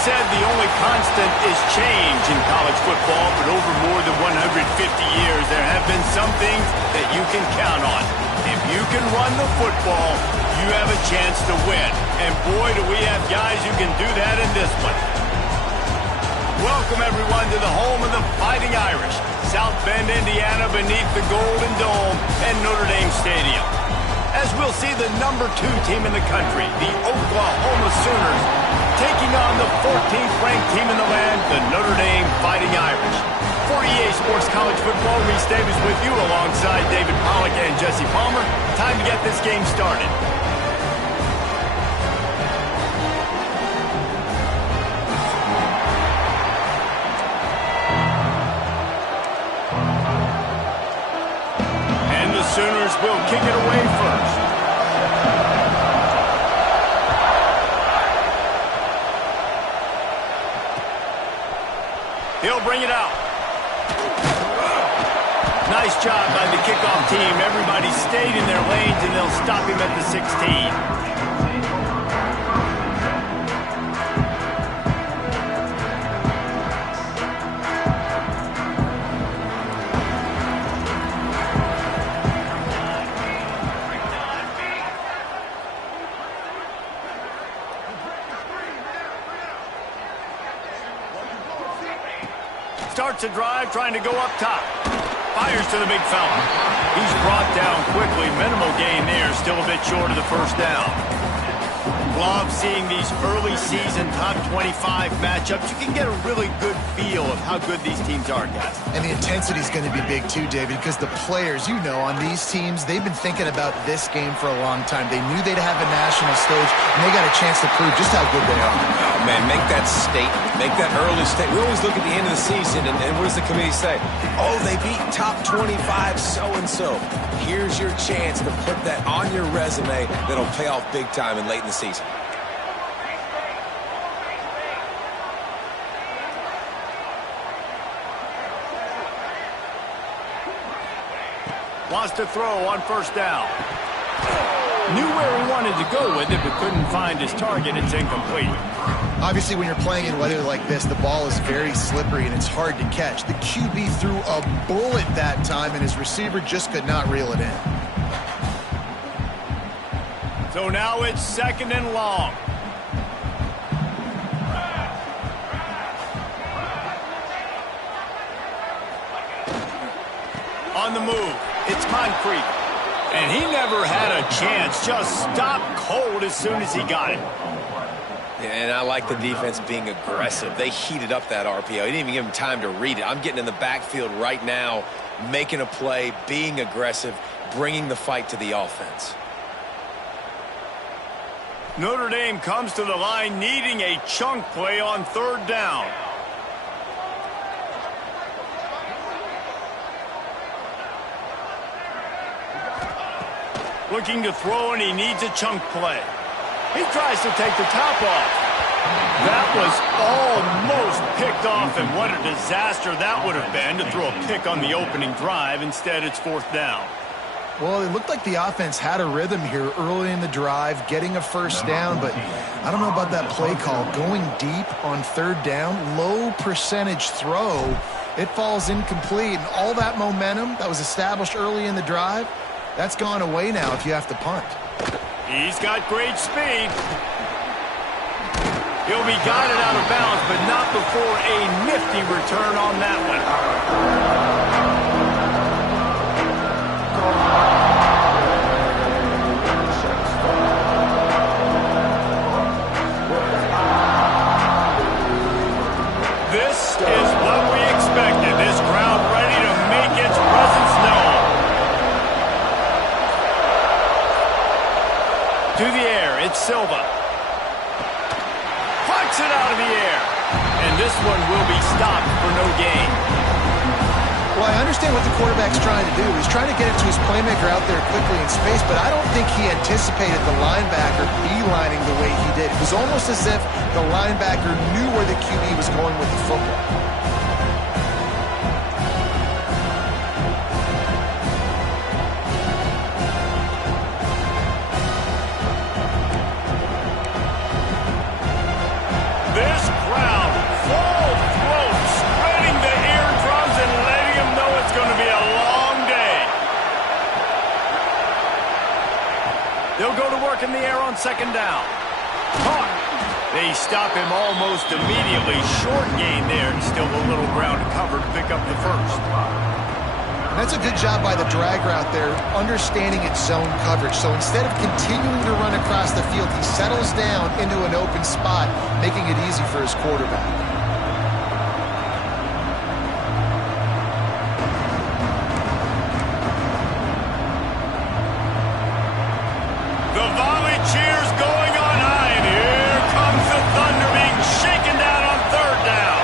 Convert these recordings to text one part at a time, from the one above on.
said the only constant is change in college football, but over more than 150 years, there have been some things that you can count on. If you can run the football, you have a chance to win. And boy, do we have guys who can do that in this one. Welcome, everyone, to the home of the Fighting Irish, South Bend, Indiana, beneath the Golden Dome and Notre Dame Stadium. As we'll see the #2 team in the country, the Oklahoma Sooners, taking on the 14th-ranked team in the land, the Notre Dame Fighting Irish. For EA Sports College Football, Reese Davis with you alongside David Pollack and Jesse Palmer. Time to get this game started. And the Sooners will kick it away first. He'll bring it out. Nice job by the kickoff team. Everybody stayed in their lanes, and they'll stop him at the 16. Starts a drive, trying to go up top. Fires to the big fella. He's brought down quickly. Minimal gain there. Still a bit short of the first down. Love seeing these early season top 25 matchups. You can get a really good feel of how good these teams are, guys. And the intensity is going to be big too, David, because the players, you know, on these teams, they've been thinking about this game for a long time. They knew they'd have a national stage, and they got a chance to prove just how good they are. Oh, man, make that statement. Make that early statement. We always look at the end of the season, and what does the committee say? Oh, they beat top 25 so-and-so. Here's your chance to put that on your resume that'll pay off big time and late in the season. Wants to throw on first down. Knew where he wanted to go with it, but couldn't find his target. It's incomplete. Obviously, when you're playing in weather like this, the ball is very slippery and it's hard to catch. The QB threw a bullet that time, and his receiver just could not reel it in. So now it's 2nd and long. On the move. It's concrete. And he never had a chance. Just stopped cold as soon as he got it. And I like the defense being aggressive. They heated up that RPO. He didn't even give him time to read it. I'm getting in the backfield right now, making a play, being aggressive, bringing the fight to the offense. Notre Dame comes to the line needing a chunk play on 3rd down. Looking to throw, and he needs a chunk play. He tries to take the top off. That was almost picked off, and what a disaster that would have been to throw a pick on the opening drive. Instead, it's 4th down. Well, it looked like the offense had a rhythm here early in the drive, getting a first down, but I don't know about that play call. Going deep on 3rd down, low percentage throw, it falls incomplete, and all that momentum that was established early in the drive, that's gone away now if you have to punt. He's got great speed. He'll be guided out of bounds, but not before a nifty return on that one. This is what we expected. This crowd ready to make its presence known. To the air, it's Silva. Plucks it out of the air. And this one will be stopped for no gain. Well, I understand what the quarterback's trying to do. He's trying to get it to his playmaker out there quickly in space, but I don't think he anticipated the linebacker beelining the way he did. It was almost as if the linebacker knew where the QB was going with the football. work in the air on second down. Caught. They stop him almost immediately. Short gain there, and still a little ground to cover to pick up the first. And that's a good job by the drag route there, understanding its zone coverage. So instead of continuing to run across the field, he settles down into an open spot, making it easy for his quarterback. The volley cheers going on high, and here comes the Thunder being shaken down on third down.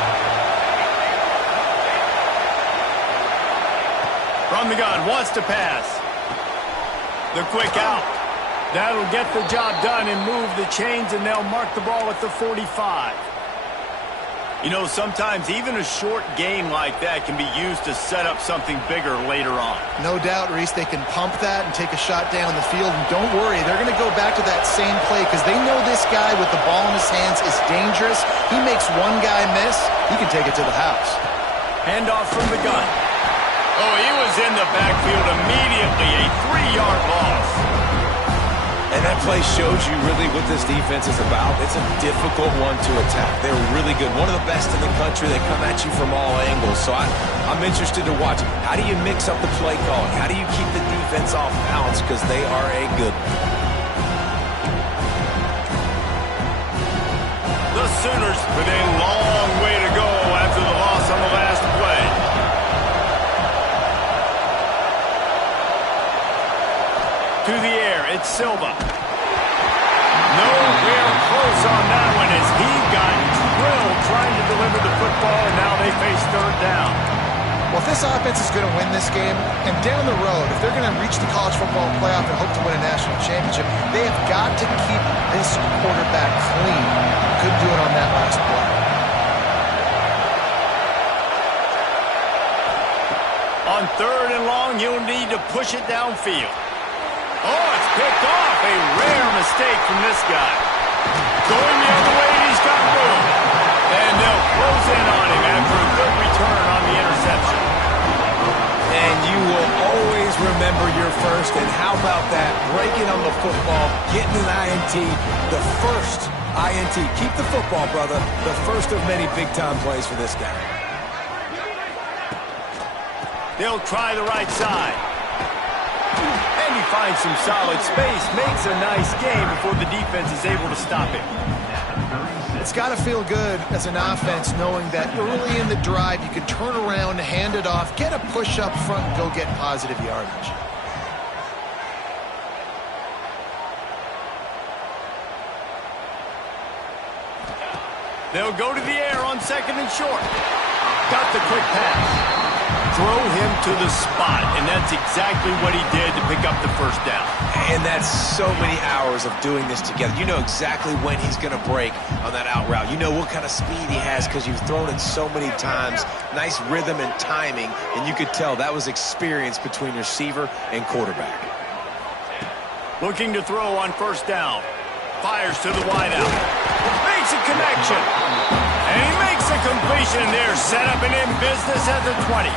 From the gun, wants to pass. The quick out. That'll get the job done and move the chains, and they'll mark the ball at the 45. You know, sometimes even a short gain like that can be used to set up something bigger later on. No doubt, Reese, they can pump that and take a shot down the field. And don't worry, they're going to go back to that same play because they know this guy with the ball in his hands is dangerous. He makes one guy miss, he can take it to the house. Handoff from the gun. Oh, he was in the backfield immediately, a 3-yard loss. And that play shows you really what this defense is about. It's a difficult one to attack. They're really good. One of the best in the country. They come at you from all angles. So I'm interested to watch. How do you mix up the play calling? How do you keep the defense off balance? Because they are a good one. The Sooners with a long way to go after the loss on the last play. To the air, it's Silva. Nowhere close on that one as he got drilled trying to deliver the football, and now they face third down. Well, if this offense is going to win this game, and down the road, if they're going to reach the college football playoff and hope to win a national championship, they have got to keep this quarterback clean. Couldn't do it on that last play. On third and long, you'll need to push it downfield. Oh, it's picked off. A rare mistake from this guy. Going the other way, he's got room. And they'll close in on him after a good return on the interception. And you will always remember your first. And how about that? Breaking on the football, getting an INT, the first INT. Keep the football, brother. The first of many big-time plays for this guy. They'll try the right side. And he finds some solid space, makes a nice game before the defense is able to stop him. It's got to feel good as an offense knowing that early in the drive you can turn around, hand it off, get a push up front, and go get positive yardage. They'll go to the air on second and short. Got the quick pass. Throw him to the spot, and that's exactly what he did to pick up the first down. And that's so many hours of doing this together. You know exactly when he's going to break on that out route. You know what kind of speed he has because you've thrown it so many times. Nice rhythm and timing, and you could tell that was experience between receiver and quarterback. Looking to throw on first down. Fires to the wideout. Makes a connection. And he makes a completion there. Set up and in business at the 20.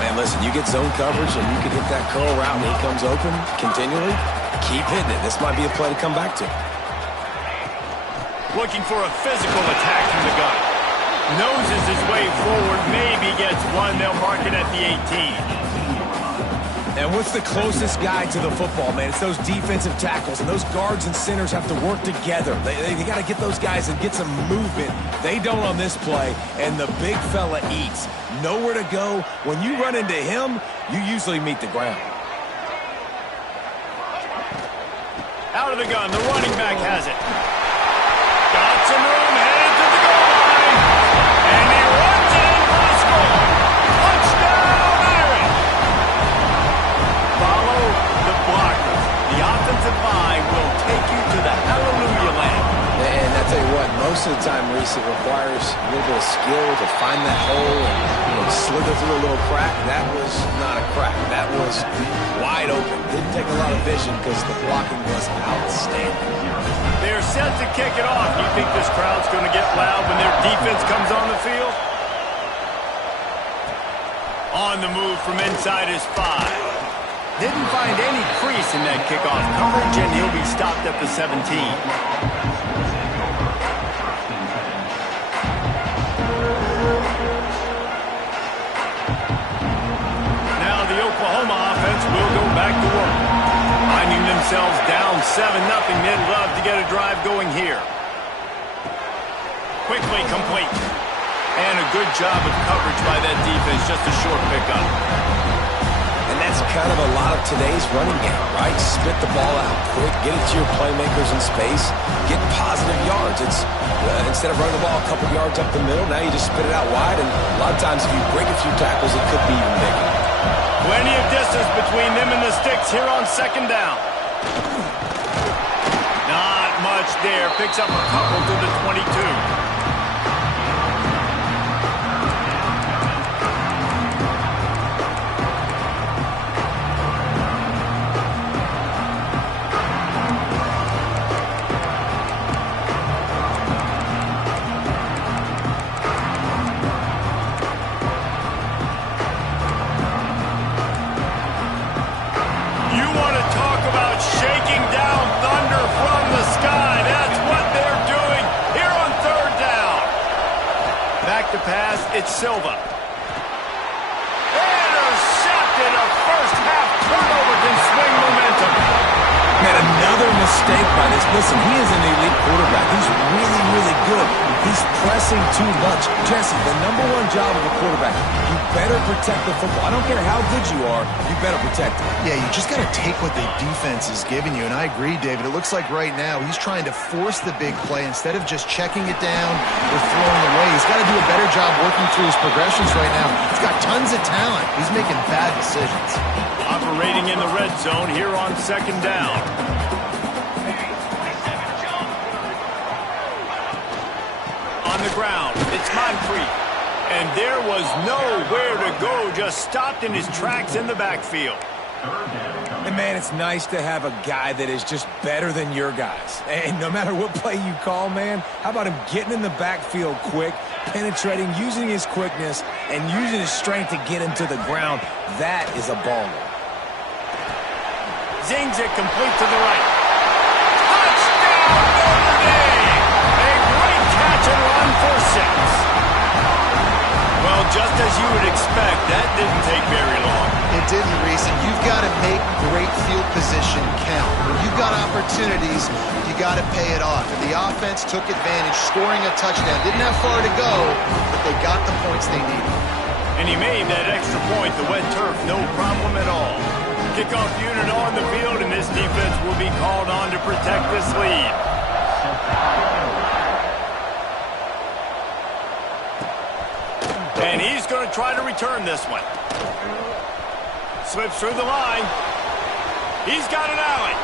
Man, listen, you get zone coverage and you can hit that curl route and he comes open continually. Keep hitting it. This might be a play to come back to. Looking for a physical attack from the gun. Noses his way forward. Maybe gets one. They'll mark it at the 18. And what's the closest guy to the football, man? It's those defensive tackles, and those guards and centers have to work together. They got to get those guys and get some movement. They don't on this play, and the big fella eats. Nowhere to go. When you run into him, you usually meet the ground. Out of the gun, the running back has it. Got some room, headed to the goal line. And he runs it in for the score. Touchdown, Irish. Follow the blockers. The offensive line will take you to the hallelujah land. And I tell you what, most of the time, Reese, it requires a little bit of skill to find that hole and slither through a little crack. That was not a crack. That was wide open. Didn't take a lot of vision because the blocking was outstanding. They're set to kick it off. Do you think this crowd's going to get loud when their defense comes on the field? On the move from inside his 5. Didn't find any crease in that kickoff coverage, and he'll be stopped at the 17. Now the Oklahoma offense will go back to work. Finding themselves down 7-0, they'd love to get a drive going here. Quickly complete. And a good job of coverage by that defense, just a short pickup. And that's kind of a lot of today's running game, right? Spit the ball out quick, get it to your playmakers in space, get positive yards. It's instead of running the ball a couple yards up the middle, now you just spit it out wide, and a lot of times if you break a few tackles, it could be even bigger. Plenty of distance between them and the sticks here on second down. Not much there. Picks up a couple to the 22. Pass, it's Silva. Intercepted. A first half turnover can swing momentum. Man, another mistake by this. Listen, he is an elite quarterback. He's really, really good. He's pressing too much. Jesse, the number one job of a quarterback, you better protect the football. I don't care how good you are, you better protect it. Yeah, you just got to take what the defense is giving you. And I agree, David. It looks like right now he's trying to force the big play instead of just checking it down or throwing away. He's got to do a better job working through his progressions right now. He's got tons of talent. He's making bad decisions. Operating in the red zone here on second down. On the ground, it's Moncrief. And there was nowhere to go, just stopped in his tracks in the backfield. And man, it's nice to have a guy that is just better than your guys. And no matter what play you call, man, how about him getting in the backfield quick, penetrating, using his quickness, and using his strength to get him to the ground? That is a baller. Zings it complete to the right. Touchdown, Notre Dame! A great catch and run for 6. Well, just as you would expect, that didn't take very long. It didn't, Reese, and you've got to make great field position count. When you've got opportunities, you got to pay it off. And the offense took advantage, scoring a touchdown. Didn't have far to go, but they got the points they needed. And he made that extra point, the wet turf, no problem at all. Kickoff unit on the field, and this defense will be called on to protect this lead. And he's going to try to return this one. Slips through the line. He's got an alley.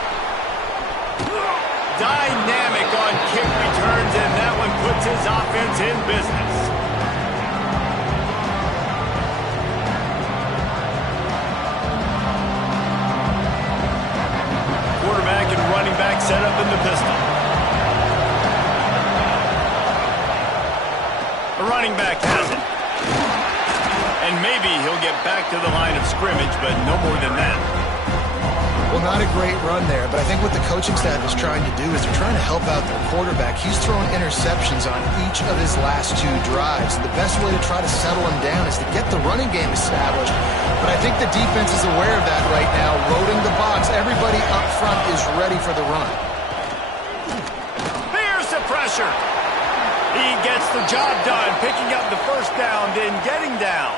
Dynamic on kick returns, and that one puts his offense in business. Quarterback and running back set up in the pistol. The running back has it. And maybe he'll get back to the line of scrimmage, but no more than that. Well, not a great run there, but I think what the coaching staff is trying to do is they're trying to help out their quarterback. He's thrown interceptions on each of his last 2 drives. The best way to try to settle him down is to get the running game established. But I think the defense is aware of that right now, loading the box. Everybody up front is ready for the run. Here's the pressure. He gets the job done, picking up the first down, then getting down.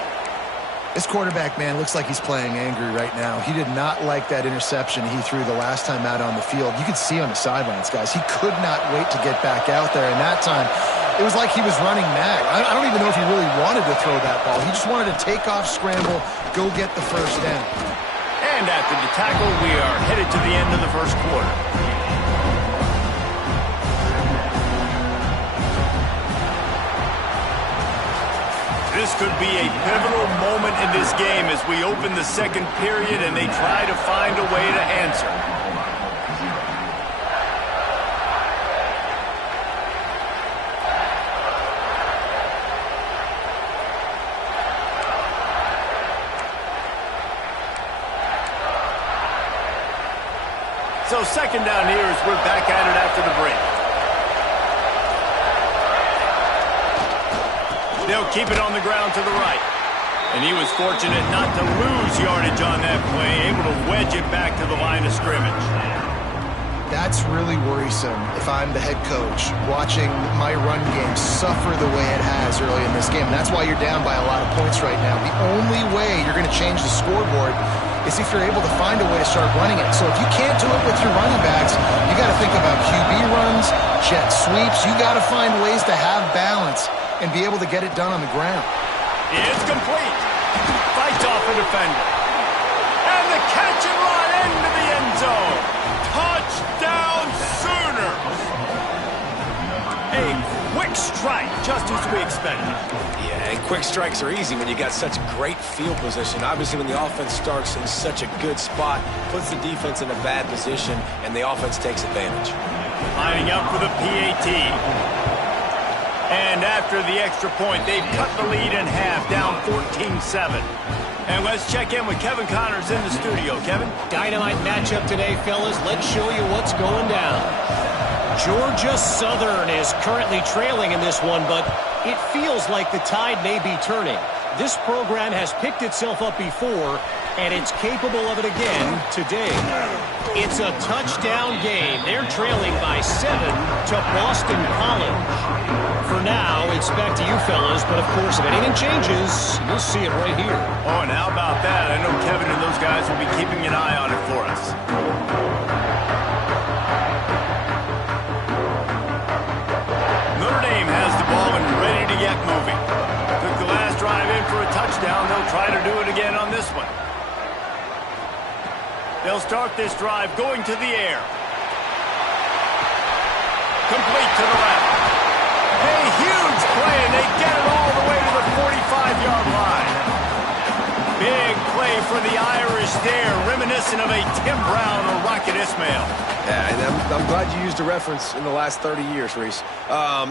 This quarterback, man, looks like he's playing angry right now. He did not like that interception he threw the last time out on the field. You could see on the sidelines, guys. He could not wait to get back out there, and that time it was like he was running mad. I don't even know if he really wanted to throw that ball. He just wanted to take off, scramble, go get the first down. And after the tackle, we are headed to the end of the first quarter. This could be a pivotal moment in this game as we open the second period and they try to find a way to answer. So second down here as we're back at it after the break. They'll keep it on the ground to the right. And he was fortunate not to lose yardage on that play, able to wedge it back to the line of scrimmage. That's really worrisome if I'm the head coach, watching my run game suffer the way it has early in this game. That's why you're down by a lot of points right now. The only way you're going to change the scoreboard is if you're able to find a way to start running it. So if you can't do it with your running backs, you got to think about QB runs, jet sweeps. You got to find ways to have balance and be able to get it done on the ground. It's complete. Fights off a defender. And the catch and run into the end zone. Touchdown Sooners. A quick strike, just as we expected. Yeah, and quick strikes are easy when you got such great field position. Obviously, when the offense starts in such a good spot, puts the defense in a bad position, and the offense takes advantage. Lining up for the PAT. And after the extra point, they've cut the lead in half, down 14-7. And let's check in with Kevin Connors in the studio. Kevin? Dynamite matchup today, fellas. Let's show you what's going down. Georgia Southern is currently trailing in this one, but it feels like the tide may be turning. This program has picked itself up before, and it's capable of it again today. It's a touchdown game. They're trailing by 7 to Boston College. For now, it's back to you fellas, but of course, if anything changes, you'll see it right here. Oh, and how about that? I know Kevin and those guys will be keeping an eye on it for us. Notre Dame has the ball and ready to get moving. Took the last drive in for a touchdown. They'll try to do it again on this one. They'll start this drive going to the air. Complete to the left. A huge play, and they get it all the way to the 45-yard line. Big play for the Irish there, reminiscent of a Tim Brown or Rocket Ismail. Yeah, and I'm glad you used a reference in the last 30 years, Reese.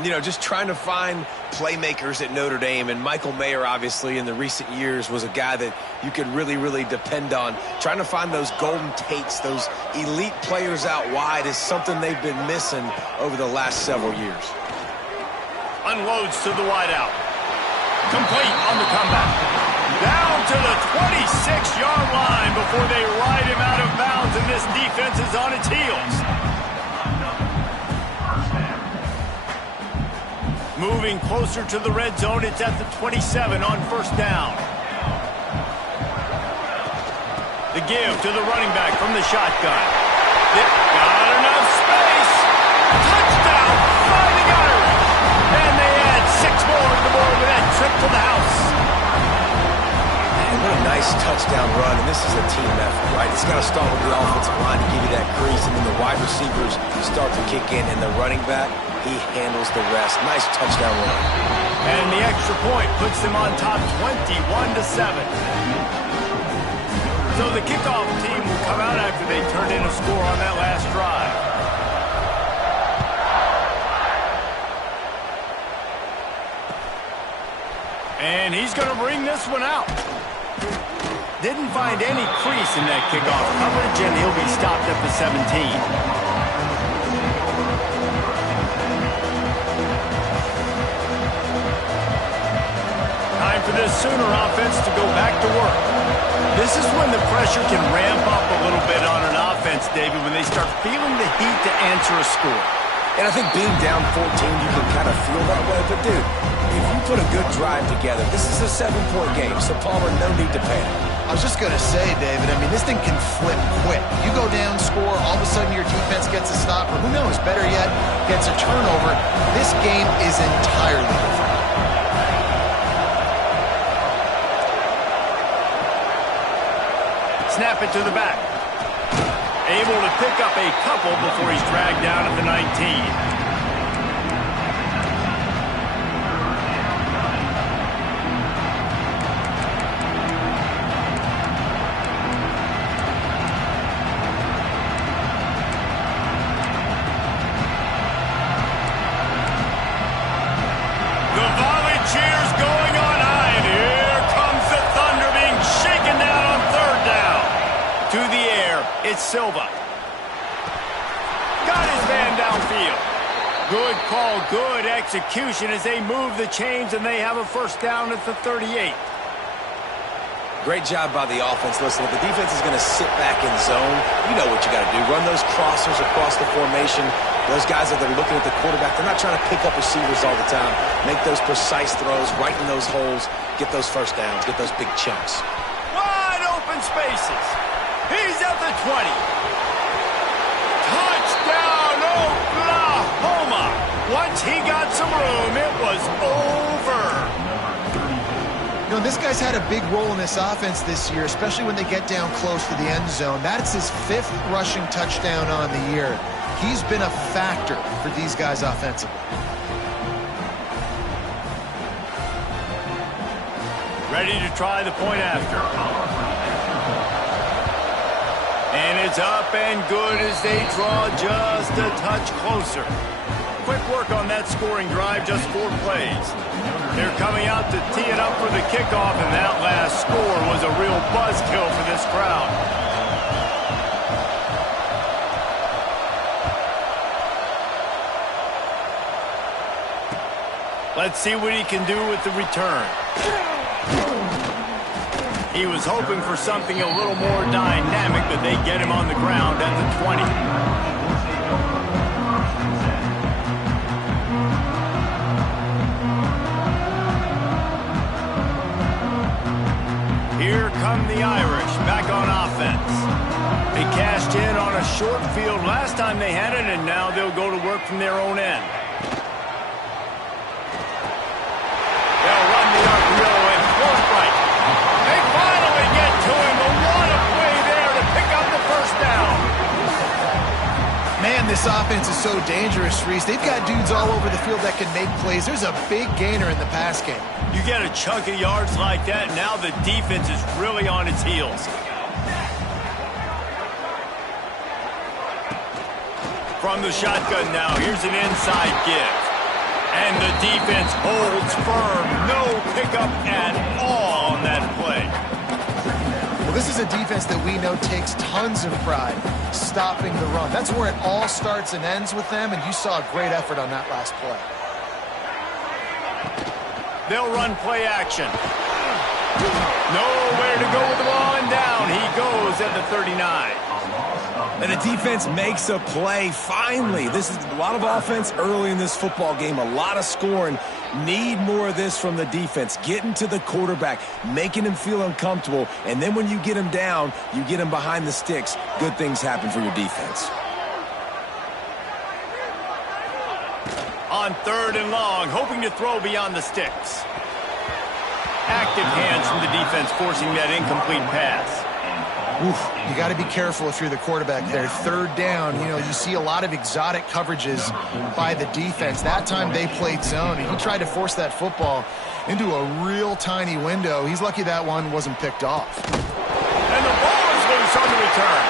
You know, just trying to find playmakers at Notre Dame, and Michael Mayer, obviously, in the recent years was a guy that you could really, really depend on. Trying to find those golden Tates, those elite players out wide is something they've been missing over the last several years. Unloads to the wideout. Complete on the comeback. Down to the 26-yard line before they ride him out of bounds, and this defense is on its heels. Moving closer to the red zone, it's at the 27 on first down. The give to the running back from the shotgun. Got enough space. Touchdown, Fighting Irish. And they add 6 more to the board with that trip to the house. What a nice touchdown run, and this is a team effort, right? It's got to start with the offensive line to give you that crease, and then the wide receivers start to kick in, and the running back, he handles the rest. Nice touchdown run. And the extra point puts them on top 21-7. So the kickoff team will come out after they turned in a score on that last drive. And he's going to bring this one out. Didn't find any crease in that kickoff coverage, and he'll be stopped at the 17. Time for this Sooner offense to go back to work. This is when the pressure can ramp up a little bit on an offense, David, when they start feeling the heat to answer a score. And I think being down 14, you can kind of feel that way. But, dude, if you put a good drive together, this is a 7-point game, so Palmer, no need to panic. I was just going to say, David, I mean, this thing can flip quick. You go down, score, all of a sudden your defense gets a stop, or who knows, better yet, gets a turnover. This game is entirely different. Snap it to the back. Able to pick up a couple before he's dragged down at the 19. Good call, good execution as they move the chains and they have a first down at the 38. Great job by the offense. Listen, if the defense is going to sit back in zone, you know what you got to do. Run those crossers across the formation. Those guys that are looking at the quarterback, they're not trying to pick up receivers all the time. Make those precise throws, right in those holes, get those first downs, get those big chunks. Wide open spaces. He's at the 20. Touchdown, Oklahoma. Once he got some room, it was over. You know, this guy's had a big role in this offense this year, especially when they get down close to the end zone. That's his 5th rushing touchdown on the year. He's been a factor for these guys offensively. Ready to try the point after. And it's up and good as they draw just a touch closer. Quick work on that scoring drive, just 4 plays. They're coming out to tee it up for the kickoff, and that last score was a real buzzkill for this crowd. Let's see what he can do with the return. He was hoping for something a little more dynamic, but they get him on the ground at the 20. Here come the Irish, back on offense. They cashed in on a short field last time they had it, and now they'll go to work from their own end. They'll run the RPO and forthright. They finally get to him, but what a play there to pick up the first down. Man, this offense is so dangerous, Reese. They've got dudes all over the field that can make plays. There's a big gainer in the pass game. You get a chunk of yards like that, now the defense is really on its heels. From the shotgun now, here's an inside give. And the defense holds firm. No pickup at all on that play. Well, this is a defense that we know takes tons of pride stopping the run. That's where it all starts and ends with them, and you saw a great effort on that last play. They'll run play action. Nowhere to go with the ball, and down he goes at the 39. And the defense makes a play, finally. This is a lot of offense early in this football game, a lot of scoring. Need more of this from the defense. Getting to the quarterback, making him feel uncomfortable, and then when you get him down, you get him behind the sticks. Good things happen for your defense. On 3rd and long, hoping to throw beyond the sticks. Active hands from the defense forcing that incomplete pass. Oof, you got to be careful if you're the quarterback there. 3rd down, you know, you see a lot of exotic coverages by the defense. That time they played zone, and he tried to force that football into a real tiny window. He's lucky that one wasn't picked off. And the ball is loose on the return.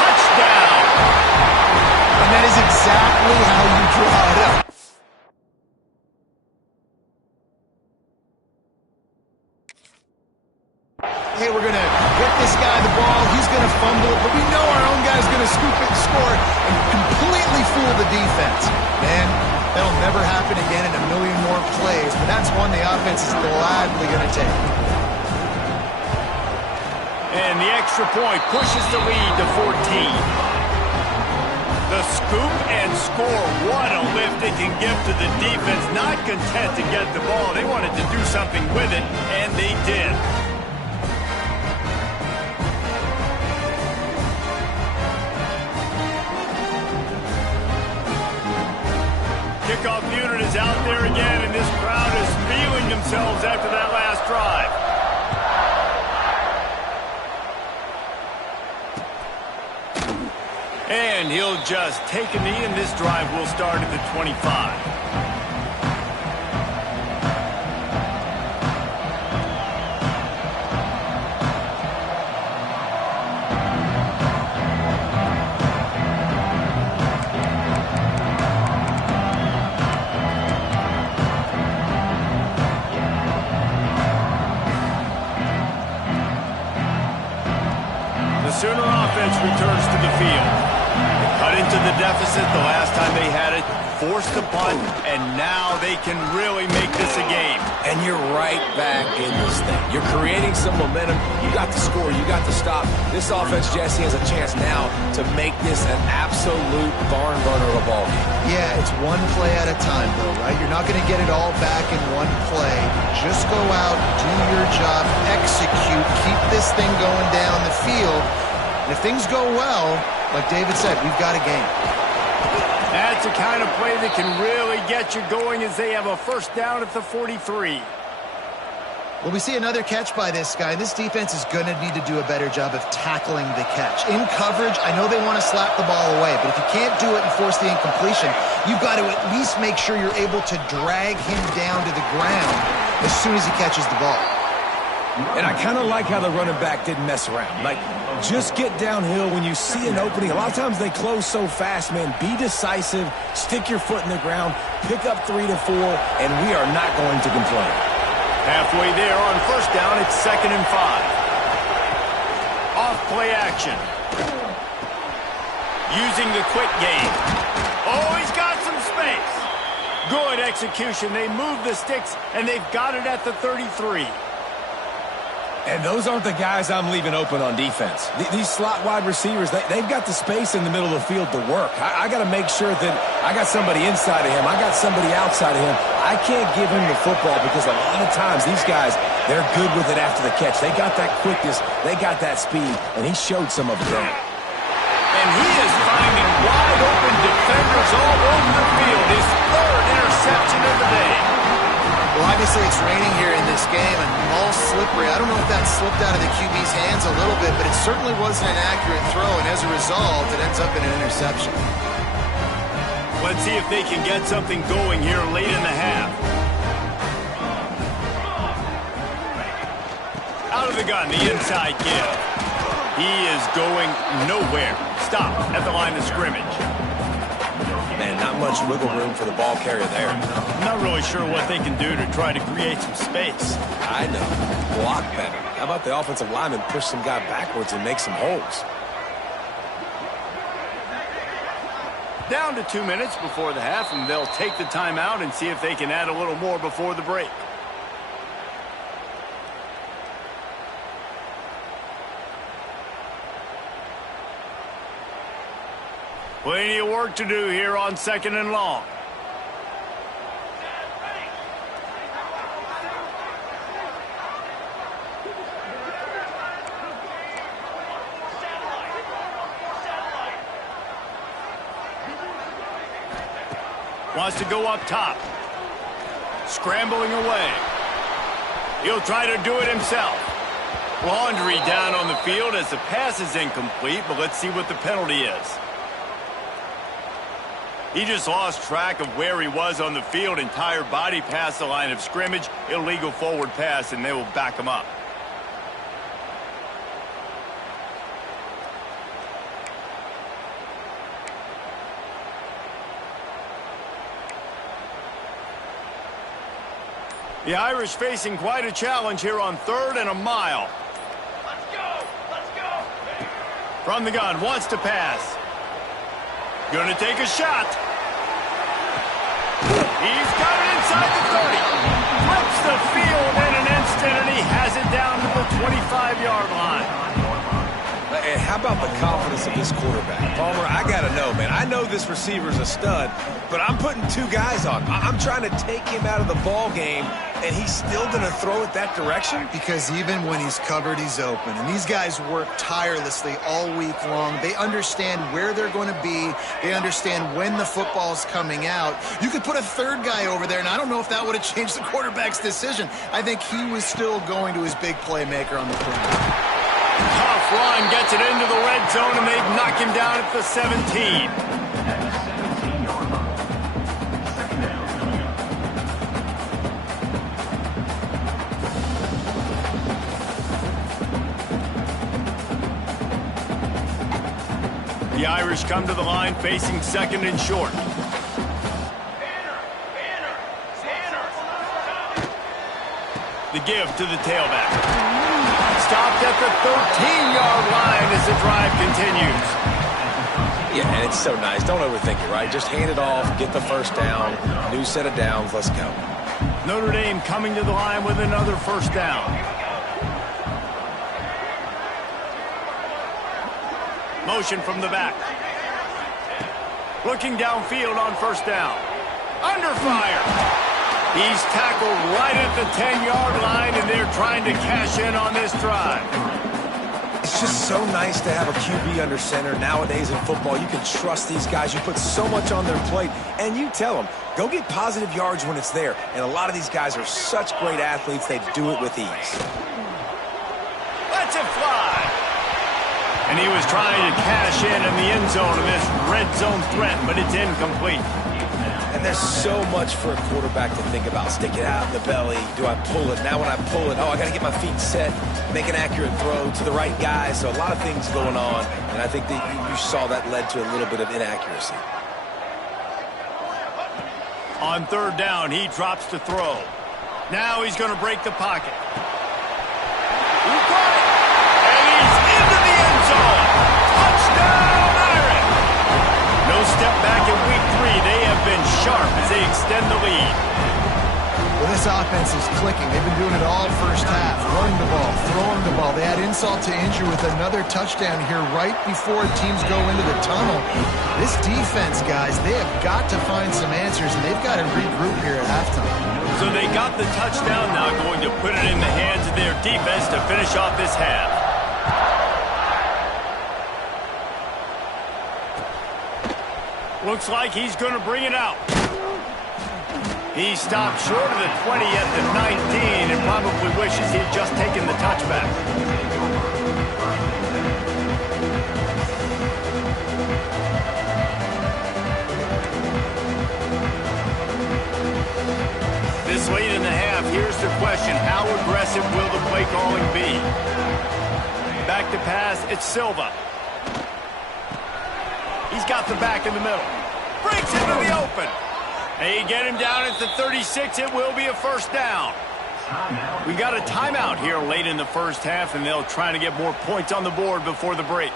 Touchdown! And that is exactly how you draw it up. Hey, we're going to get this guy the ball. He's going to fumble it, but we know our own guy's going to scoop it and score and completely fool the defense. Man, that'll never happen again in a million more plays, but that's one the offense is gladly going to take. And the extra point pushes the lead to 14. The scoop and score, what a lift it can give to the defense. Not content to get the ball. They wanted to do something with it, and they did. Kickoff unit is out there again, and this crowd is feeling themselves after that last drive. And he'll just take a knee, and this drive will start at the 25. Sooner offense returns to the field. Cut into the deficit the last time they had it, forced the punt, and now they can really make this a game. And you're right back in this thing. You're creating some momentum. You got the score. You got the stop. This offense, Jesse, has a chance now to make this an absolute barn burner of a ball game. Yeah, it's one play at a time, though, right? You're not going to get it all back in one play. Just go out, do your job, execute, keep this thing going down the field. And if things go well, like David said, we've got a game. That's the kind of play that can really get you going as they have a first down at the 43. Well, we see another catch by this guy. This defense is going to need to do a better job of tackling the catch. In coverage, I know they want to slap the ball away, but if you can't do it and force the incompletion, you've got to at least make sure you're able to drag him down to the ground as soon as he catches the ball. And I kind of like how the running back didn't mess around. Like, just get downhill when you see an opening. A lot of times they close so fast, man. Be decisive, stick your foot in the ground, pick up 3 to 4, and we are not going to complain. Halfway there on first down, it's 2nd and 5. Off play action. Using the quick game. Oh, he's got some space. Good execution. They move the sticks, and they've got it at the 33. And those aren't the guys I'm leaving open on defense. These slot wide receivers, they've got the space in the middle of the field to work. I got to make sure that I got somebody inside of him. I got somebody outside of him. I can't give him the football because a lot of times these guys, they're good with it after the catch. They got that quickness. They got that speed, and he showed some of it there. And he is finding wide open defenders all over the field. His 3rd interception of the day. Well, obviously it's raining here in this game, and ball's slippery. I don't know if that slipped out of the QB's hands a little bit, but it certainly wasn't an accurate throw, and as a result, it ends up in an interception. Let's see if they can get something going here late in the half. Out of the gun, the inside give. He is going nowhere. Stop at the line of scrimmage. Man, not much wiggle room for the ball carrier there. I'm not really sure what they can do to try to create some space. I know. Block better. How about the offensive lineman push some guy backwards and make some holes? Down to 2 minutes before the half, and they'll take the timeout and see if they can add a little more before the break. Plenty of work to do here on 2nd and long. Wants to go up top. Scrambling away. He'll try to do it himself. Laundry down on the field as the pass is incomplete, but let's see what the penalty is. He just lost track of where he was on the field. Entire body past the line of scrimmage. Illegal forward pass, and they will back him up. The Irish facing quite a challenge here on 3rd and a mile. Let's go! Let's go! From the gun, wants to pass. Gonna take a shot. He's got it inside the 30. Flips the field in an instant, and he has it down to the 25-yard line. And how about the confidence of this quarterback? Palmer, I got to know, man. I know this receiver's a stud, but I'm putting 2 guys on. I'm trying to take him out of the ball game, and he's still going to throw it that direction? Because even when he's covered, he's open. And these guys work tirelessly all week long. They understand where they're going to be. They understand when the football's coming out. You could put a 3rd guy over there, and I don't know if that would have changed the quarterback's decision. I think he was still going to his big playmaker on the perimeter. Tough run, gets it into the red zone, and they knock him down at the 17. The Irish come to the line facing 2nd and short. The give to the tailback. Stopped at the 13-yard line as the drive continues. Yeah, and it's so nice. Don't overthink it, right? Just hand it off, get the first down, new set of downs, let's go. Notre Dame coming to the line with another first down. Motion from the back. Looking downfield on first down. Under fire. He's tackled right at the 10-yard line, and they're trying to cash in on this drive. It's just so nice to have a QB under center. Nowadays in football, you can trust these guys. You put so much on their plate, and you tell them, go get positive yards when it's there. And a lot of these guys are such great athletes, they do it with ease. Let's it fly. And he was trying to cash in the end zone of this red zone threat, but it's incomplete. And there's so much for a quarterback to think about. Stick it out in the belly. Do I pull it? Now when I pull it, I got to get my feet set, make an accurate throw to the right guy. So a lot of things going on, and I think that you saw that led to a little bit of inaccuracy. On third down, he drops to throw. Now he's going to break the pocket. He caught it, and he's into the end zone. Touchdown, Irish! No step back in week 3. They have been sharp as they extend the lead. Well, this offense is clicking. They've been doing it all first half. Running the ball, throwing the ball. They had insult to injury with another touchdown here right before teams go into the tunnel. This defense, guys, they have got to find some answers, and they've got to regroup here at halftime. So they got the touchdown, now going to put it in the hands of their defense to finish off this half. Looks like he's going to bring it out. He stopped short of the 20 at the 19 and probably wishes he had just taken the touchback. This late in the half, here's the question. How aggressive will the play calling be? Back to pass, it's Silva. He's got the back in the middle. Breaks into the open. They get him down at the 36. It will be a first down. We got a timeout here late in the first half, and they'll try to get more points on the board before the break.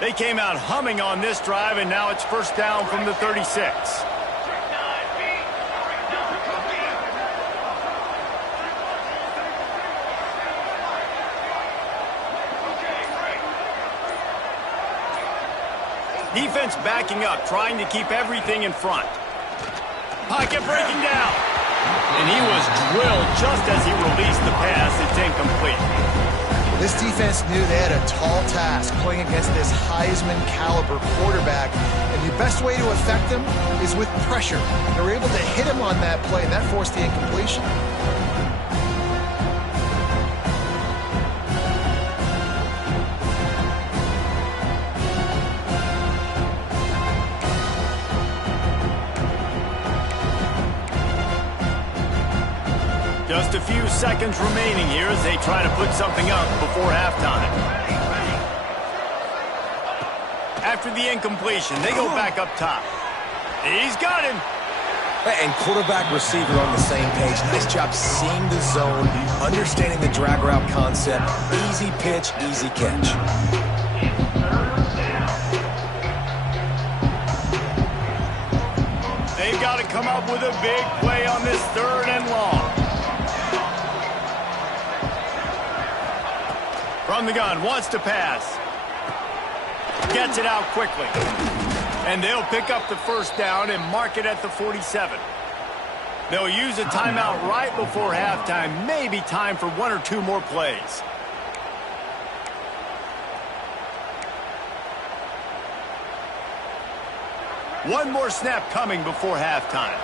They came out humming on this drive, and now it's first down from the 36. Defense backing up, trying to keep everything in front. Pocket breaking down. And he was drilled just as he released the pass. It's incomplete. This defense knew they had a tall task playing against this Heisman-caliber quarterback, and the best way to affect him is with pressure. They were able to hit him on that play, and that forced the incompletion. Just a few seconds remaining here as they try to put something up before halftime. After the incompletion, they go back up top. He's got him. And quarterback receiver on the same page. Nice job seeing the zone, understanding the drag route concept. Easy pitch, easy catch. They've got to come up with a big play on this third and long. From the gun, wants to pass. Gets it out quickly. And they'll pick up the first down and mark it at the 47. They'll use a timeout right before halftime. Maybe time for one or two more plays. One more snap coming before halftime.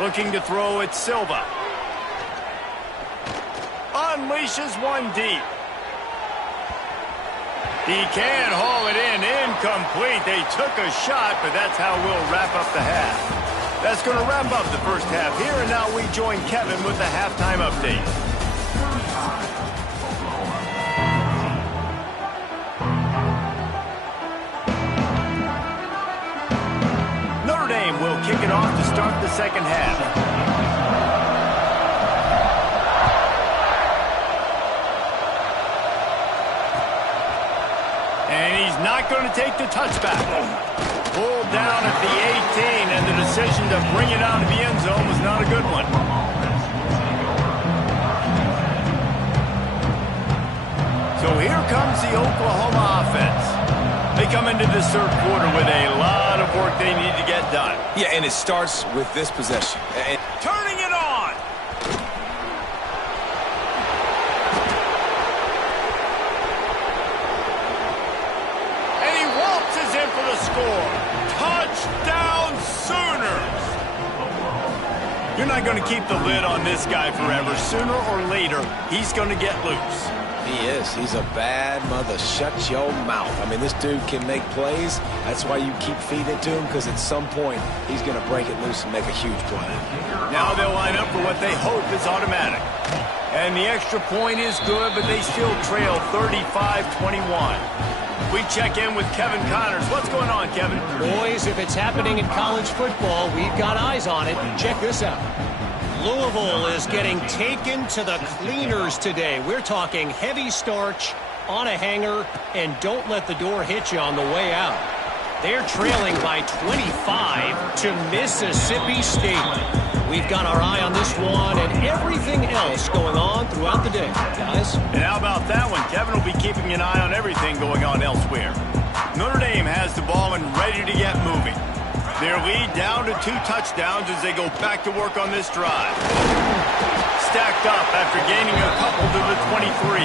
Looking to throw at Silva. Unleashes one deep. He can haul it in. Incomplete. They took a shot, but that's how we'll wrap up the half. That's going to wrap up the first half here, and now we join Kevin with the halftime update. Notre Dame will kick it off to start the second half. And he's not going to take the touchback. Pulled down at the 18, and the decision to bring it out of the end zone was not a good one. So here comes the Oklahoma offense. They come into this third quarter with a lot of work they need to get done. Yeah, and it starts with this possession. Turning it on. And he waltzes in for the score. Touchdown Sooners. You're not going to keep the lid on this guy forever. Sooner or later, he's going to get loose. He is. He's a bad mother. Shut your mouth. I mean, this dude can make plays. That's why you keep feeding it to him, because at some point, he's going to break it loose and make a huge play. Now they'll line up for what they hope is automatic. And the extra point is good, but they still trail 35-21. We check in with Kevin Connors. What's going on, Kevin? Boys, if it's happening in college football, we've got eyes on it. Check this out. Louisville is getting taken to the cleaners today. We're talking heavy starch on a hanger, and don't let the door hit you on the way out. They're trailing by 25 to Mississippi State. We've got our eye on this one and everything else going on throughout the day, guys. And how about that one? Kevin will be keeping an eye on everything going on elsewhere. Notre Dame has the ball and ready to get moving. Their lead down to 2 touchdowns as they go back to work on this drive. Stacked up after gaining a couple to the 23.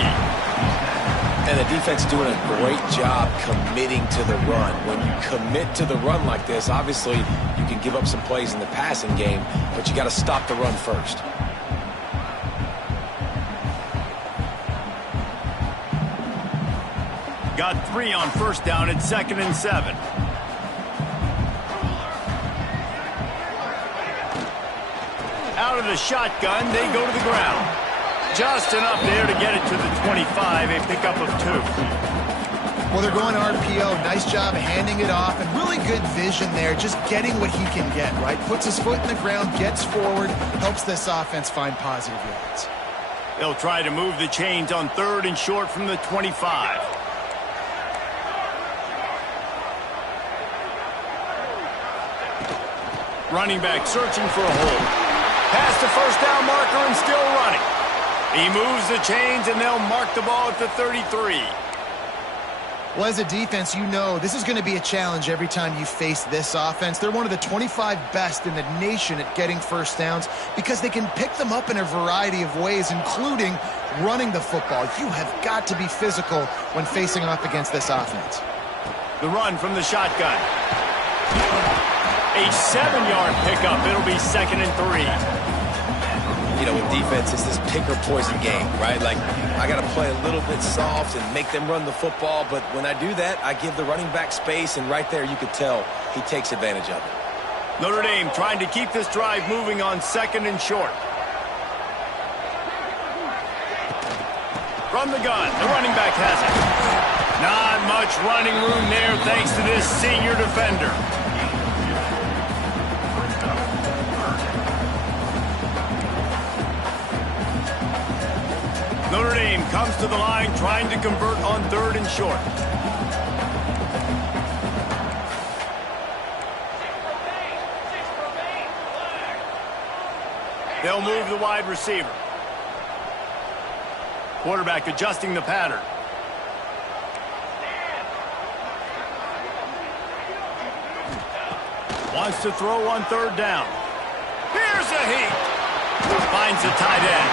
And the defense doing a great job committing to the run. When you commit to the run like this, obviously you can give up some plays in the passing game, but you got to stop the run first. Got 3 on first down at 2nd and 7. Out of the shotgun, they go to the ground. Just enough there to get it to the 25, a pickup of 2. Well, they're going RPO. Nice job handing it off, and really good vision there, just getting what he can get, right? Puts his foot in the ground, gets forward, helps this offense find positive yards. They'll try to move the chains on 3rd and short from the 25. Running back searching for a hole. Past the first down marker and still running. He moves the chains, and they'll mark the ball at the 33. Well, as a defense, you know this is going to be a challenge every time you face this offense. They're one of the 25 best in the nation at getting first downs because they can pick them up in a variety of ways, including running the football. You have got to be physical when facing off against this offense. The run from the shotgun. A 7-yard pickup. It'll be 2nd and 3. You know, with defense, it's this pick or poison game, right? Like, I got to play a little bit soft and make them run the football, but when I do that, I give the running back space, and right there you could tell he takes advantage of it. Notre Dame trying to keep this drive moving on 2nd and short. From the gun, the running back has it. Not much running room there thanks to this senior defender. Notre Dame comes to the line trying to convert on 3rd and short. They'll move the wide receiver. Quarterback adjusting the pattern. Wants to throw on 3rd down. Here's a heat. Finds the tight end.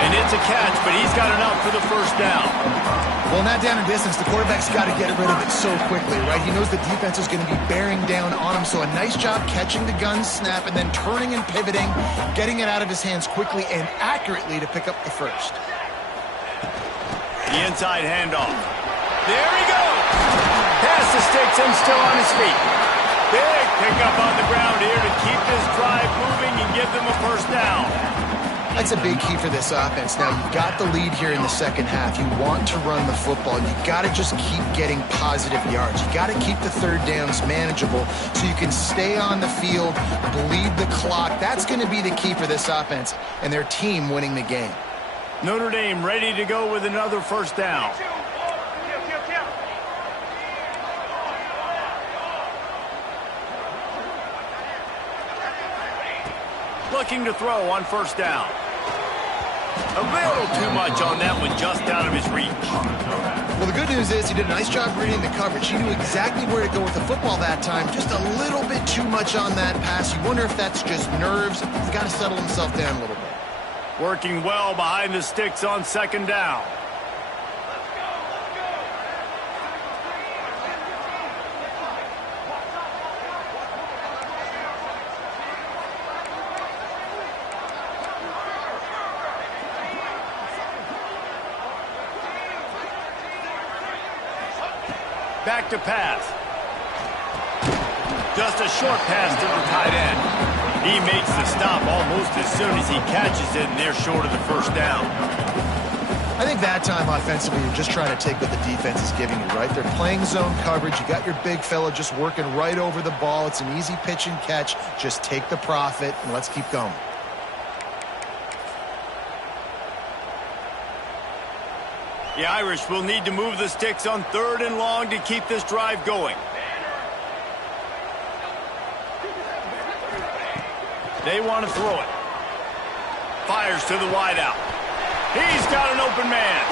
And it's a catch, but he's got enough for the first down. Well, not down in distance. The quarterback's got to get rid of it so quickly, right? He knows the defense is going to be bearing down on him. So a nice job catching the gun snap and then turning and pivoting, getting it out of his hands quickly and accurately to pick up the first. The inside handoff. There he goes. Pass the sticks and still on his feet. Big pickup on the ground here to keep this drive moving and give them a first down. That's a big key for this offense. Now, you've got the lead here in the second half. You want to run the football. You got to just keep getting positive yards. You got to keep the 3rd downs manageable so you can stay on the field, bleed the clock. That's going to be the key for this offense and their team winning the game. Notre Dame ready to go with another first down. looking to throw on first down. A little too much on that one, just out of his reach. Well, the good news is he did a nice job reading the coverage. He knew exactly where to go with the football that time. Just a little bit too much on that pass. You wonder if that's just nerves. He's got to settle himself down a little bit. Working well behind the sticks on second down. Back to pass. Just a short pass to the tight end. He makes the stop almost as soon as he catches it, and they're short of the first down. I think that time offensively, you're just trying to take what the defense is giving you, right? They're playing zone coverage. You got your big fella just working right over the ball. It's an easy pitch and catch. Just take the profit, and let's keep going. The Irish will need to move the sticks on 3rd and long to keep this drive going. They want to throw it. Fires to the wideout. He's got an open man.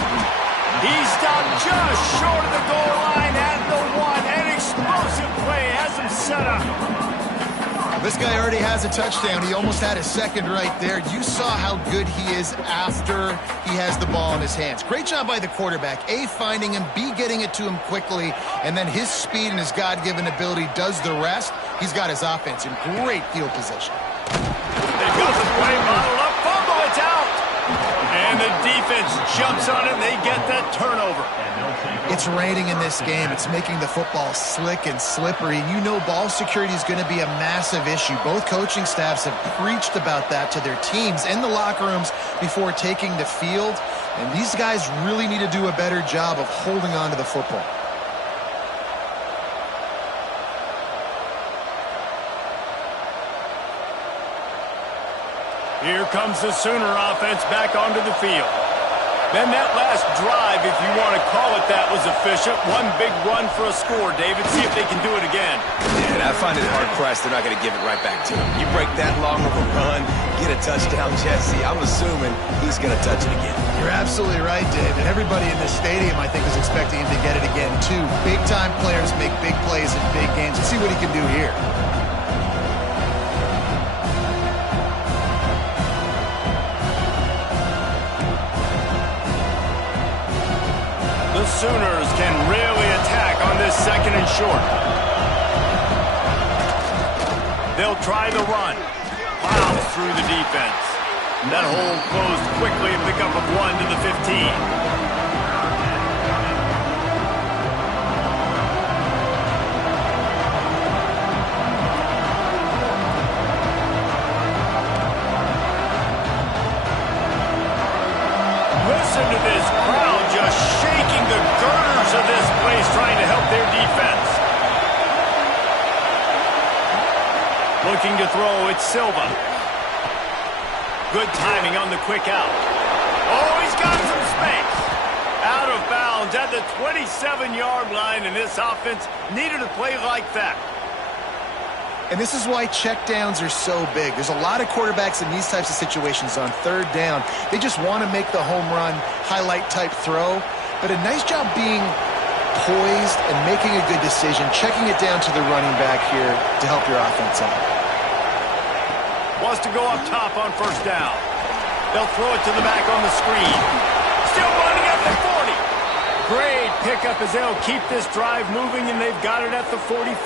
He's stopped just short of the goal line at the 1. An explosive play has him set up. This guy already has a touchdown. He almost had a second right there. You saw how good he is after he has the ball in his hands. Great job by the quarterback. A, finding him, B, getting it to him quickly, and then his speed and his God-given ability does the rest. He's got his offense in great field position. They've got the play modeled up. Fumble, it's out. And the defense jumps on it, and they get that turnover. It's raining in this game. It's making the football slick and slippery. You know ball security is going to be a massive issue. Both coaching staffs have preached about that to their teams in the locker rooms before taking the field. And these guys really need to do a better job of holding on to the football. Here comes the Sooner offense back onto the field. Then that last drive, if you want to call it that, was efficient. One big run for a score, David. See if they can do it again. Yeah, and I find it hard-pressed they're not going to give it right back to him. You break that long of a run, get a touchdown, Jesse, I'm assuming he's going to touch it again. You're absolutely right, David. Everybody in this stadium, I think, is expecting him to get it again, too. Big-time players make big plays in big games. Let's see what he can do here. The Sooners can really attack on this 2nd and short. They'll try the run. Plows through the defense. That hole closed quickly, a pickup of 1 to the 15. Listen to this crowd just shaking the girders of this place, trying to help their defense. Looking to throw, it's Silva. Good timing on the quick out. Oh, he's got some space. Out of bounds at the 27-yard line, and this offense needed a play like that. And this is why checkdowns are so big. There's a lot of quarterbacks in these types of situations on 3rd down. They just want to make the home run, highlight-type throw. But a nice job being poised and making a good decision, checking it down to the running back here to help your offense out. Wants to go up top on first down. They'll throw it to the back on the screen. Still running at the 40. Great pickup as they'll keep this drive moving, and they've got it at the 45.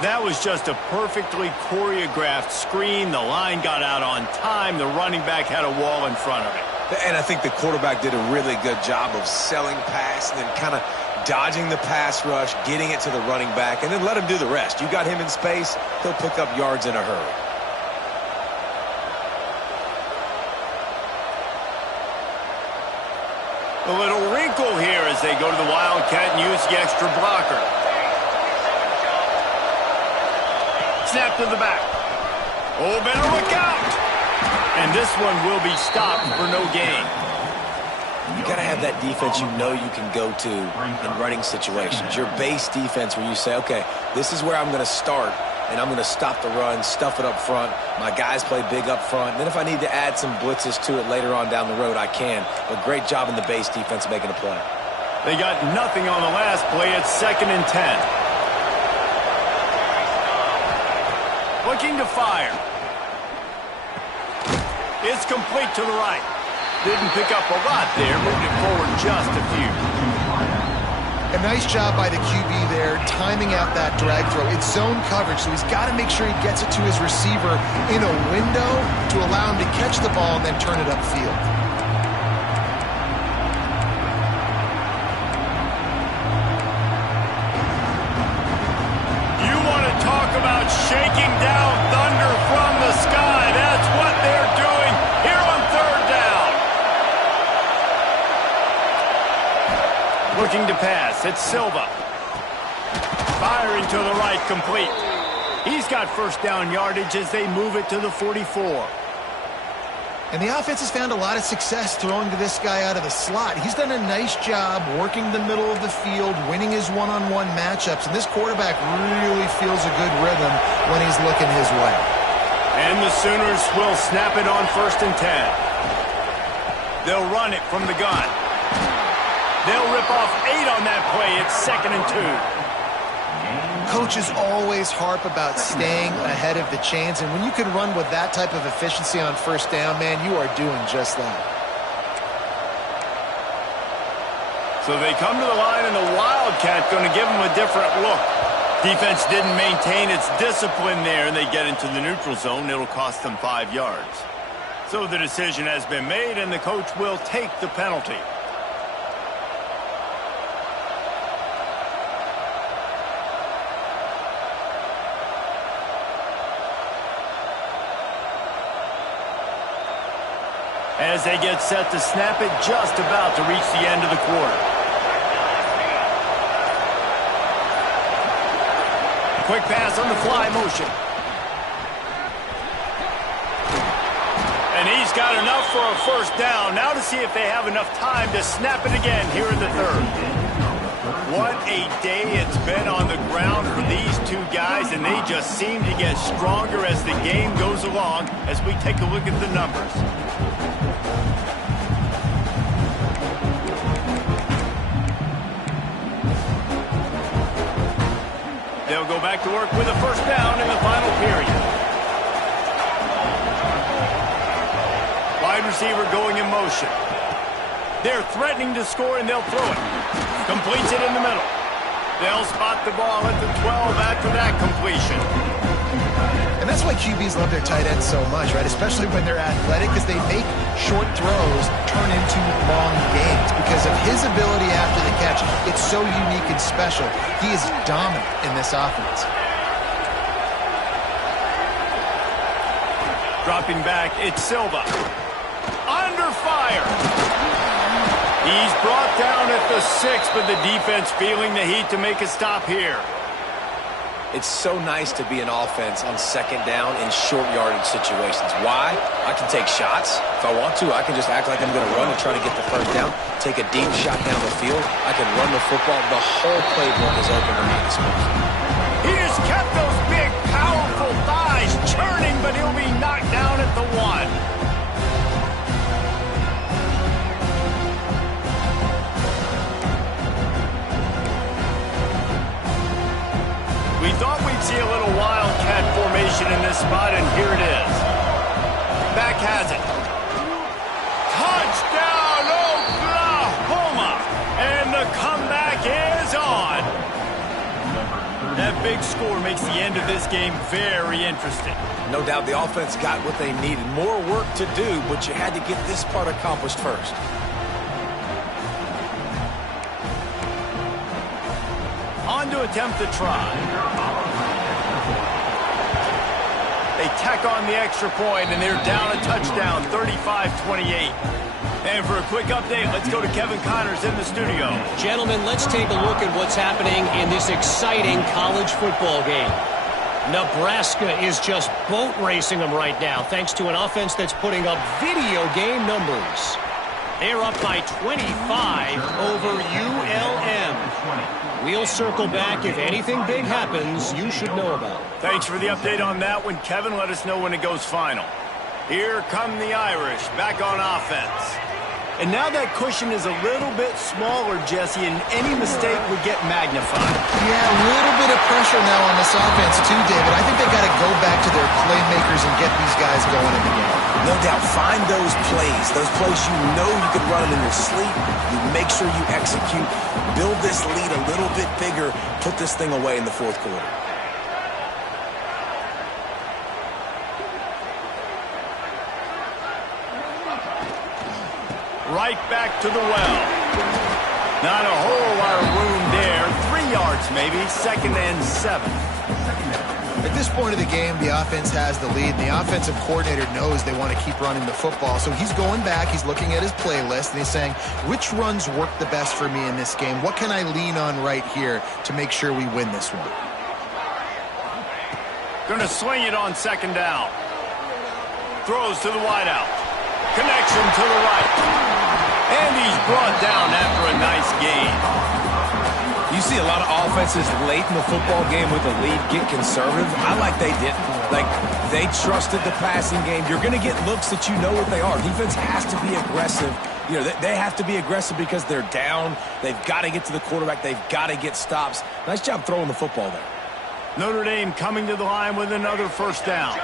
That was just a perfectly choreographed screen. The line got out on time. The running back had a wall in front of it. And I think the quarterback did a really good job of selling pass and then kind of dodging the pass rush, getting it to the running back, and then let him do the rest. You got him in space, he'll pick up yards in a hurry. A little wrinkle here as they go to the Wildcat and use the extra blocker. Snap to the back. Oh, better look out. And this one will be stopped for no gain. You got to have that defense you know you can go to in running situations. Your base defense where you say, okay, this is where I'm going to start and I'm going to stop the run, stuff it up front. My guys play big up front. Then if I need to add some blitzes to it later on down the road, I can. But great job in the base defense making a play. They got nothing on the last play. It's 2nd and 10. Looking to fire. It's complete to the right. Didn't pick up a lot there, moved it forward just a few. A nice job by the QB there, timing out that drag throw. It's zone coverage, so he's got to make sure he gets it to his receiver in a window to allow him to catch the ball and then turn it upfield. You want to talk about shaking down thunder from the sky. That's what they're doing here on 3rd down. Looking to pass. It's Silva. Firing to the right, complete. He's got 1st down yardage as they move it to the 44. And the offense has found a lot of success throwing to this guy out of the slot. He's done a nice job working the middle of the field, winning his one-on-one matchups, and this quarterback really feels a good rhythm when he's looking his way. And the Sooners will snap it on 1st and 10. They'll run it from the gun. They'll rip off 8 on that play. It's 2nd and 2. Coaches always harp about staying ahead of the chains, and when you can run with that type of efficiency on 1st down, man, you are doing just that. So they come to the line, and the Wildcat going to give them a different look. Defense didn't maintain its discipline there, and they get into the neutral zone. It'll cost them 5 yards. So the decision has been made, and the coach will take the penalty. As they get set to snap it, just about to reach the end of the quarter. Quick pass on the fly motion. And he's got enough for a 1st down. Now to see if they have enough time to snap it again here in the 3rd. What a day it's been on the ground for these two guys, and they just seem to get stronger as the game goes along as we take a look at the numbers. They'll go back to work with a 1st down in the final period. Wide receiver going in motion. They're threatening to score, and they'll throw it. Completes it in the middle. They'll spot the ball at the 12 after that completion. And that's why QBs love their tight ends so much, right? Especially when they're athletic, because they make short throws turn into long gains. Because of his ability after the catch, it's so unique and special. He is dominant in this offense. Dropping back, it's Silva. Under fire. He's brought down at the 6, but the defense feeling the heat to make a stop here. It's so nice to be an offense on 2nd down in short yardage situations. Why? I can take shots. If I want to, I can just act like I'm going to run and try to get the 1st down, take a deep shot down the field. I can run the football. The whole playbook is open to me this morning. He has kept those big, powerful thighs churning, but he'll be knocked down at the 1. We thought we'd see a little Wildcat formation in this spot, and here it is. Back has it. Touchdown, Oklahoma! And the comeback is on. That big score makes the end of this game very interesting. No doubt the offense got what they needed. More work to do, but you had to get this part accomplished first. On to attempt the try. They tack on the extra point, and they're down a touchdown, 35-28. And for a quick update, let's go to Kevin Connors in the studio. Gentlemen, let's take a look at what's happening in this exciting college football game. Nebraska is just boat racing them right now, thanks to an offense that's putting up video game numbers. They're up by 25 over ULM. We'll circle back if anything big happens you should know about. Thanks for the update on that one, Kevin. Let us know when it goes final. Here come the Irish, back on offense. And now that cushion is a little bit smaller, Jesse, and any mistake would get magnified. Yeah, a little bit of pressure now on this offense too, David. I think they got to go back to their playmakers and get these guys going in the game. No doubt, find those plays you know you can run them in your sleep. You make sure you execute, build this lead a little bit bigger, put this thing away in the fourth quarter. Right back to the well. Not a whole lot of room there. 3 yards maybe, 2nd and 7. At this point of the game, the offense has the lead, and the offensive coordinator knows they want to keep running the football. So he's going back, he's looking at his playlist, and he's saying, which runs work the best for me in this game? What can I lean on right here to make sure we win this one? Going to swing it on 2nd down. Throws to the wideout. Connection to the right. And he's brought down after a nice gain. You see a lot of offenses late in the football game with the lead get conservative. I like they didn't. Like, they trusted the passing game. You're going to get looks that you know what they are. Defense has to be aggressive. You know, they have to be aggressive because they're down. They've got to get to the quarterback. They've got to get stops. Nice job throwing the football there. Notre Dame coming to the line with another 1st down.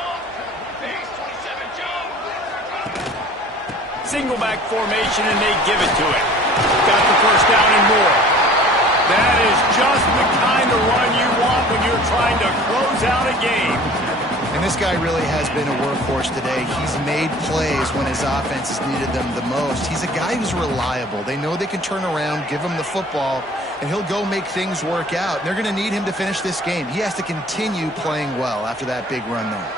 Single back formation, and they give it to him. Got the 1st down and more. That is just the kind of run you want when you're trying to close out a game. And this guy really has been a workhorse today. He's made plays when his offense has needed them the most. He's a guy who's reliable. They know they can turn around, give him the football, and he'll go make things work out. They're going to need him to finish this game. He has to continue playing well after that big run there.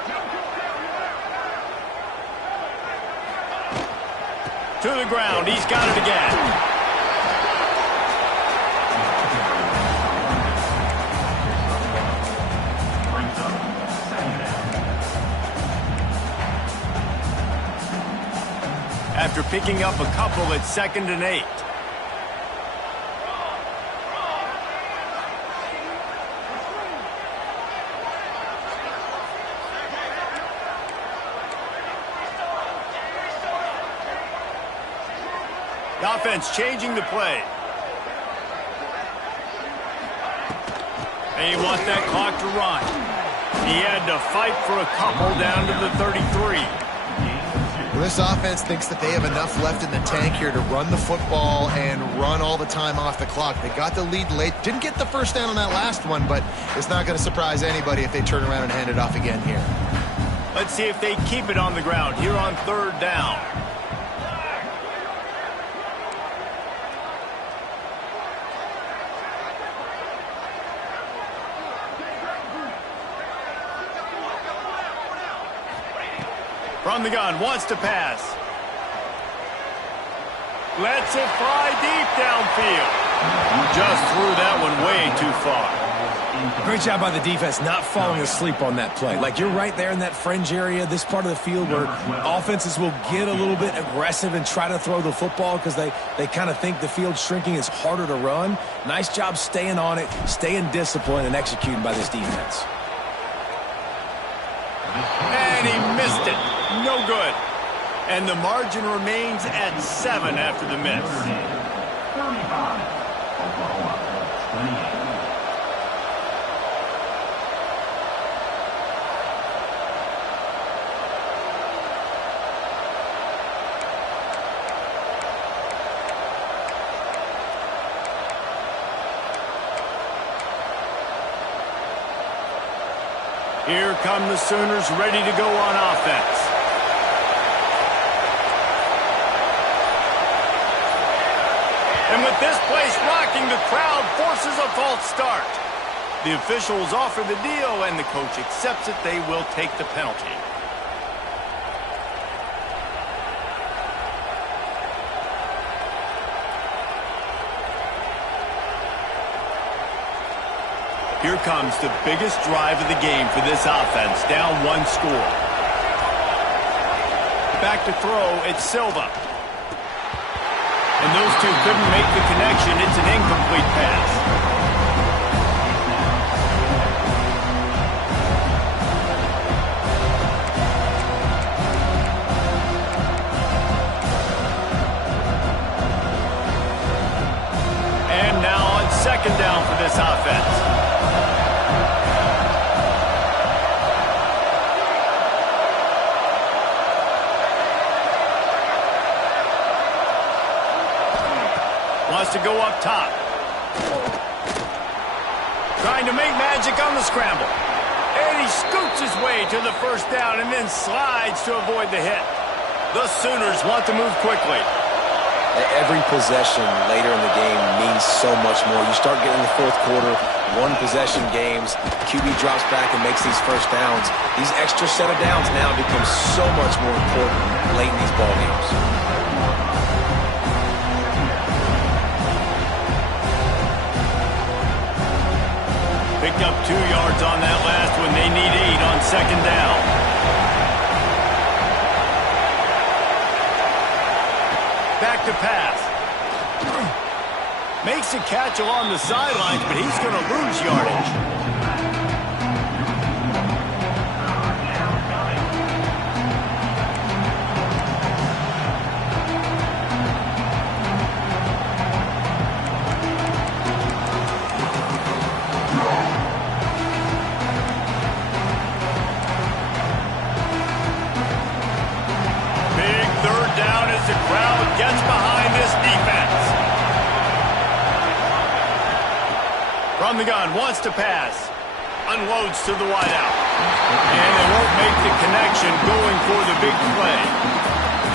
To the ground. He's got it again. After picking up a couple at 2nd and 8. The offense changing the play. They want that clock to run. He had to fight for a couple down to the 33. Well, this offense thinks that they have enough left in the tank here to run the football and run all the time off the clock. They got the lead late. Didn't get the 1st down on that last one, but it's not going to surprise anybody if they turn around and hand it off again here. Let's see if they keep it on the ground here on 3rd down. From the gun, wants to pass. Lets it fly deep downfield. Just threw that one way too far. Great job by the defense not falling asleep on that play. Like, you're right there in that fringe area, this part of the field where offenses will get a little bit aggressive and try to throw the football because they kind of think the field's shrinking. It's harder to run. Nice job staying on it, staying disciplined, and executing by this defense. And he missed it. No good. And the margin remains at 7 after the miss. Here come the Sooners ready to go on offense. And with this place rocking, the crowd forces a false start. The officials offer the deal, and the coach accepts it. They will take the penalty. Here comes the biggest drive of the game for this offense, down 1 score. Back to throw, it's Silva. And those two couldn't make the connection. It's an incomplete pass. this offense. Wants to go up top. Trying to make magic on the scramble. And he scoots his way to the first down and then slides to avoid the hit. The Sooners want to move quickly. Every possession later in the game means so much more. You start getting the fourth quarter, one-possession games, QB drops back and makes these first downs. These extra set of downs now become so much more important late in these ball games. Picked up 2 yards on that last one. They need 8 on second down. Back to pass. Makes a catch along the sidelines, but he's going to lose yardage. The crowd gets behind this defense. From the gun, wants to pass. Unloads to the wideout. And they won't make the connection going for the big play.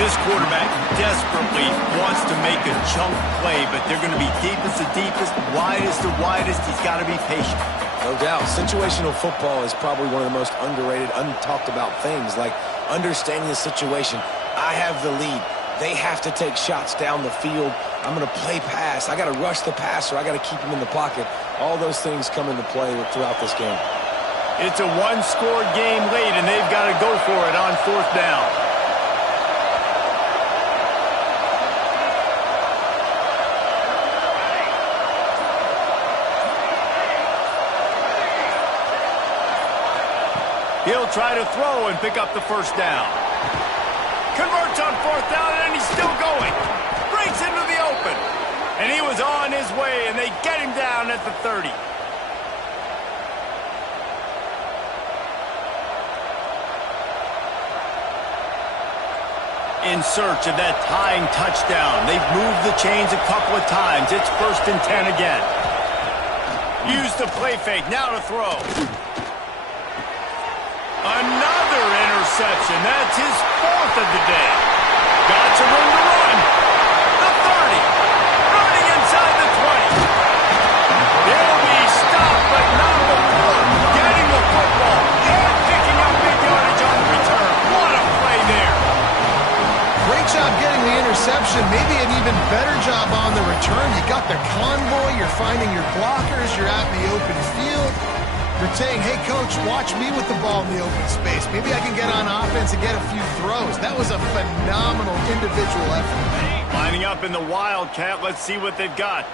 This quarterback desperately wants to make a chunk play, but they're going to be deepest to deepest, widest to widest. He's got to be patient. No doubt. Situational football is probably one of the most underrated, untalked about things, like understanding the situation. I have the lead. They have to take shots down the field. I'm going to play pass. I got to rush the passer. I got to keep him in the pocket. All those things come into play throughout this game. It's a one-score game late, and they've got to go for it on fourth down. He'll try to throw and pick up the first down. Converts on fourth down, and he's still going. Breaks into the open. And he was on his way, and they get him down at the 30. In search of that tying touchdown. They've moved the chains a couple of times. It's 1st and 10 again. Use the play fake. Now to throw. Another interception. That's his 4th of the day. Got some room to run. The 30. Running inside the 20. He'll be stopped, but not before getting the football and picking up big yardage on the return. What a play there. Great job getting the interception. Maybe an even better job on the return. You got the convoy. You're finding your blockers. You're out in the open field. You're saying, hey, coach, watch me with the ball in the open space. Maybe I can get on offense and get a few throws. That was a phenomenal individual effort. Lining up in the Wildcat. Let's see what they've got.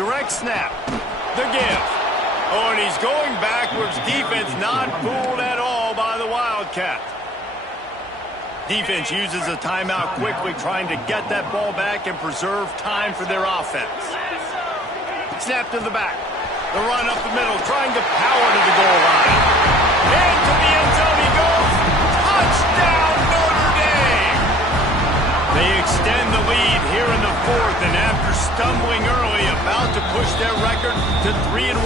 Direct snap. The give. Oh, and he's going backwards. Defense not fooled at all by the Wildcat. Defense uses a timeout quickly, trying to get that ball back and preserve time for their offense. Snap to the back. The run up the middle, trying to power to the goal line. And to the end zone he goes. Touchdown, Notre Dame! They extend the lead here in the 4th, and after stumbling early, about to push their record to 3-1.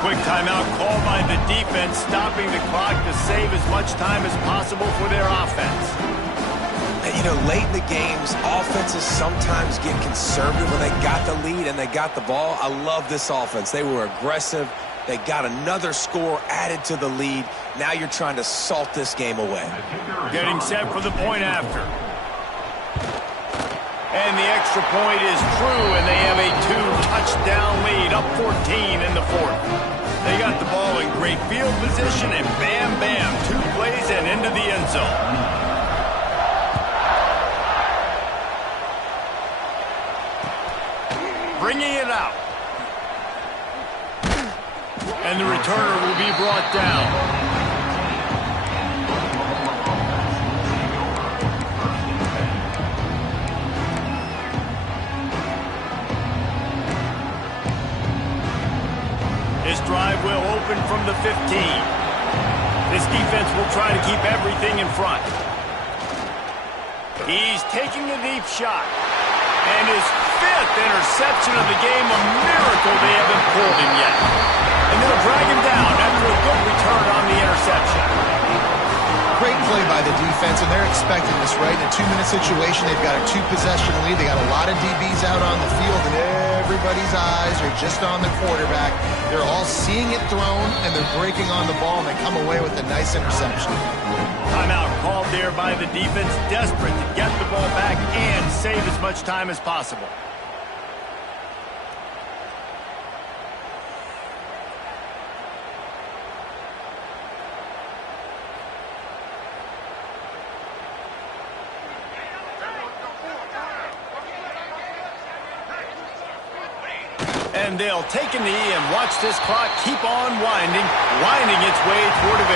Quick timeout called by the defense, stopping the clock to save as much time as possible for their offense. You know, late in the games, offenses sometimes get conservative when they got the lead and they got the ball. I love this offense. They were aggressive. They got another score added to the lead. Now you're trying to salt this game away. Getting set for the point after. And the extra point is true, and they have a 2-touchdown lead, up 14 in the 4th. They got the ball in great field position, and bam, bam, 2 plays and into the end zone. Bringing it out. And the returner will be brought down. This drive will open from the 15. This defense will try to keep everything in front. He's taking a deep shot. And his 5th interception of the game, a miracle they haven't pulled him yet. And they'll drag him down after a good return on the interception. Great play by the defense, and they're expecting this, right? In a 2-minute situation, they've got a 2-possession lead. They got a lot of DBs out on the field, and everybody's eyes are just on the quarterback. They're all seeing it thrown, and they're breaking on the ball, and they come away with a nice interception. Timeout called there by the defense, desperate to get the ball back and save as much time as possible. And they'll take a knee and watch this clock keep on winding its way toward a victory.